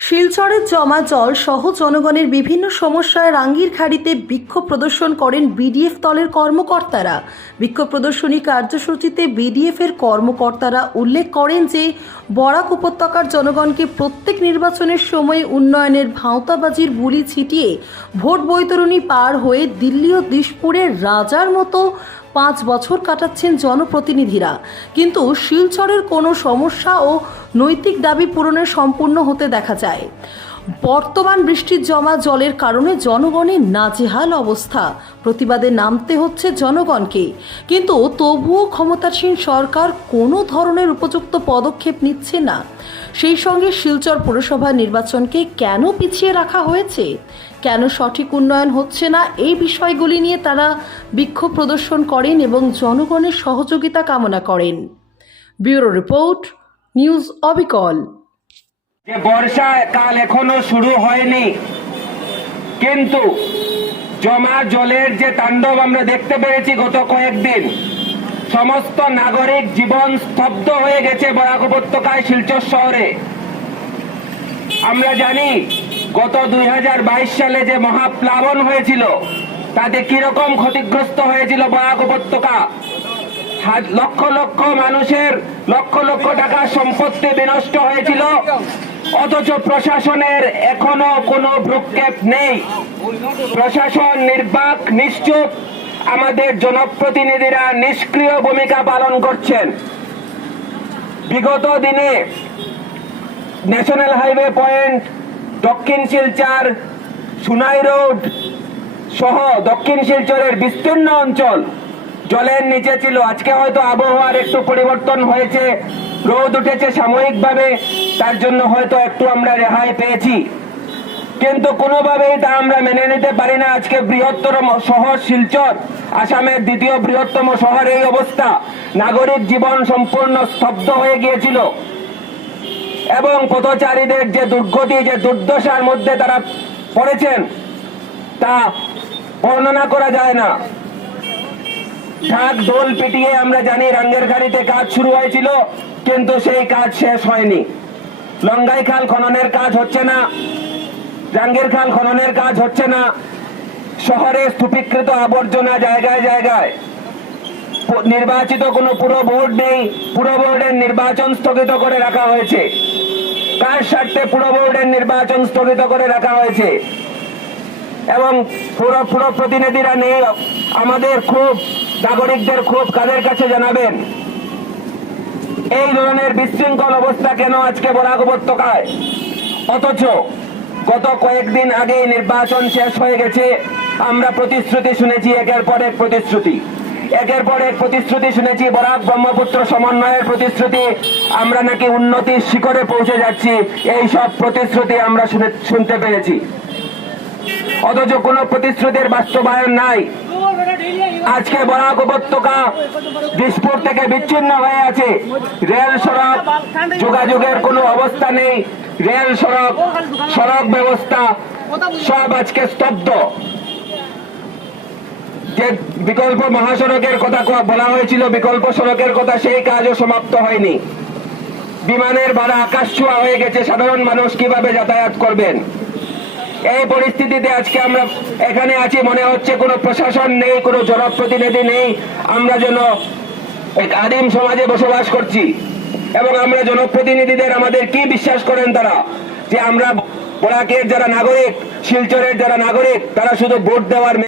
শিলচরের জমা জল সহ জনগণের বিভিন্ন সমস্যায় রাঙ্গির খাড়িতে বিক্ষোভ প্রদর্শন করেন বিডিএফ দলের কর্মকর্তারা। বিক্ষোভ প্রদর্শনী কার্যসূচিতে বিডিএফ এর কর্মকর্তারা উল্লেখ করেন যে, বরাক উপত্যকার জনগণকে প্রত্যেক নির্বাচনের সময় উন্নয়নের ভাঁওতাবাজির বুলি ছিটিয়ে ভোট বৈতরণী পার হয়ে দিল্লি ও দিশপুরের রাজার মতো পাঁচ বছর কাটাচ্ছেন জনপ্রতিনিধিরা। কিন্তু শিলচরের কোনো সমস্যা ও নৈতিক দাবি পূরণের সম্পূর্ণ হতে দেখা যায়। বর্তমান বৃষ্টির জমা জলের কারণে জনগণের নাজেহাল অবস্থা। প্রতিবাদে নামতে হচ্ছে জনগণকে। কিন্তু তবুও ক্ষমতাসীন সরকার কোনো ধরনের উপযুক্ত পদক্ষেপ নিচ্ছে না। সেই সঙ্গে শিলচর পুরসভা নির্বাচনকে কেন পিছিয়ে রাখা হয়েছে? কেন সঠিক উন্নয়ন হচ্ছে না? এই বিষয়গুলি নিয়ে তারা বিক্ষোভ প্রদর্শন করেন এবং জনগণের সহযোগিতা কামনা করেন। ব্যুরো রিপোর্ট, নিউজ অবিকল। যে বর্ষা কাল এখনও শুরু হয়নি। কিন্তু জমা জলের যে তাণ্ডব আমরা দেখতে পেরেছি গত কয়েকদিন, সমস্ত নাগরিক জীবন স্তব্ধ হয়ে গেছে বরাক উপত্যকায় শিলচর শহরে। আমরা জানি গত দুই হাজার বাইশ সালে যে মহাপ্লাবন হয়েছিল, তাতে কীরকম ক্ষতিগ্রস্ত হয়েছিল বরাক উপত্যকা? লক্ষ লক্ষ মানুষের লক্ষ লক্ষ টাকা সম্পত্তি বিনষ্ট হয়েছিল। অথচ প্রশাসনের এখনও কোনো ভ্রুক্ষেপ নেই। প্রশাসন নির্বাক, নিশ্চুপ, আমাদের জনপ্রতিনিধিরা নিষ্ক্রিয় ভূমিকা পালন করছেন। বিগত দিনে ন্যাশনাল হাইওয়ে পয়েন্ট, দক্ষিণ শিলচার, সুনাই রোড সহ দক্ষিণ শিলচরের বিস্তীর্ণ অঞ্চল জলের নিচে ছিল। আজকে হয়তো আবহাওয়ার একটু পরিবর্তন হয়েছে। রোদ উঠেছে সাময়িকভাবে, তার জন্য হয়তো একটু আমরা রেহাই পেয়েছি। কিন্তু কোনোভাবেই তা আমরা মেনে নিতে পারি না। আজকে বৃহত্তর শহর শিলচর, আসামের দ্বিতীয় বৃহত্তম শহর এই অবস্থা। নাগরিক জীবন সম্পূর্ণ স্তব্ধ হয়ে গিয়েছিল। এবং পথচারীদের যে দুর্গতি, যে দুর্দশার মধ্যে তারা পড়েছেন, তা বর্ণনা করা যায় না। ঢাক দোল পিটিয়ে আমরা জানি রাঙ্গের গাড়িতে কাজ শুরু হয়েছিল। কিন্তু সেই কাজ শেষ হয়নি। লঙ্গাই খাল খননের কাজ হচ্ছে না রাঙ্গের খাল খননের কাজ হচ্ছে না, শহরে স্তূপীকৃত আবর্জনা জায়গায় জায়গায় নির্বাচিত কোনো পুরো বোর্ড নেই, পুরো বোর্ডের নির্বাচন স্থগিত করে রাখা হয়েছে। কার স্বার্থে পুরো বোর্ডের নির্বাচন স্থগিত করে রাখা হয়েছে? এবং পুরো পুরো প্রতিনিধিরা নেই আমাদের খুব, নাগরিকদের খুব কাদের কাছে জানাবেন? এই ধরনের বিশৃঙ্খল অবস্থা কেন আজকে বরাক উপত্যকায়? অথচ গত কয়েকদিন আগেই নির্বাচন শেষ হয়ে গেছে, আমরা প্রতিশ্রুতি শুনেছি, একের পর এক প্রতিশ্রুতি। একের পর এক প্রতিশ্রুতি শুনেছি, বরাক ব্রহ্মপুত্র সমন্বয়ের প্রতিশ্রুতি, আমরা নাকি উন্নতির শিখরে পৌঁছে যাচ্ছি এই সব প্রতিশ্রুতি আমরা শুনে- শুনতে পেরেছি। অথচ কোনো প্রতিশ্রুতির বাস্তবায়ন নাই। আজকে বরাক উপত্যকা দিসপুর থেকে বিচ্ছিন্ন হয়ে আছে। রেল সড়ক, যোগাযোগের কোনো অবস্থা নেই। রেল সড়ক সড়ক ব্যবস্থা সব আজকে স্তব্ধ। যে বিকল্প মহাসড়কের কথা বলা হয়েছিল, বিকল্প সড়কের কথা সেই কাজও সমাপ্ত হয়নি। বিমানের ভাড়া আকাশ ছোঁয়া হয়ে গেছে। সাধারণ মানুষ কীভাবে যাতায়াত করবেন? এই পরিস্থিতিতে আজকে আমরা এখানে আছি। মনে হচ্ছে কোনো প্রশাসন নেই, কোনো জনপ্রতিনিধি নেই। আমরা যেন এক আদিম সমাজে বসবাস করছি। এবং আমরা জনপ্রতিনিধিদের আমাদের কি বিশ্বাস করেন তারা? যে আমরা বরাকের যারা নাগরিক, শিলচরের যারা নাগরিক, তারা শুধু ভোট দেওয়ার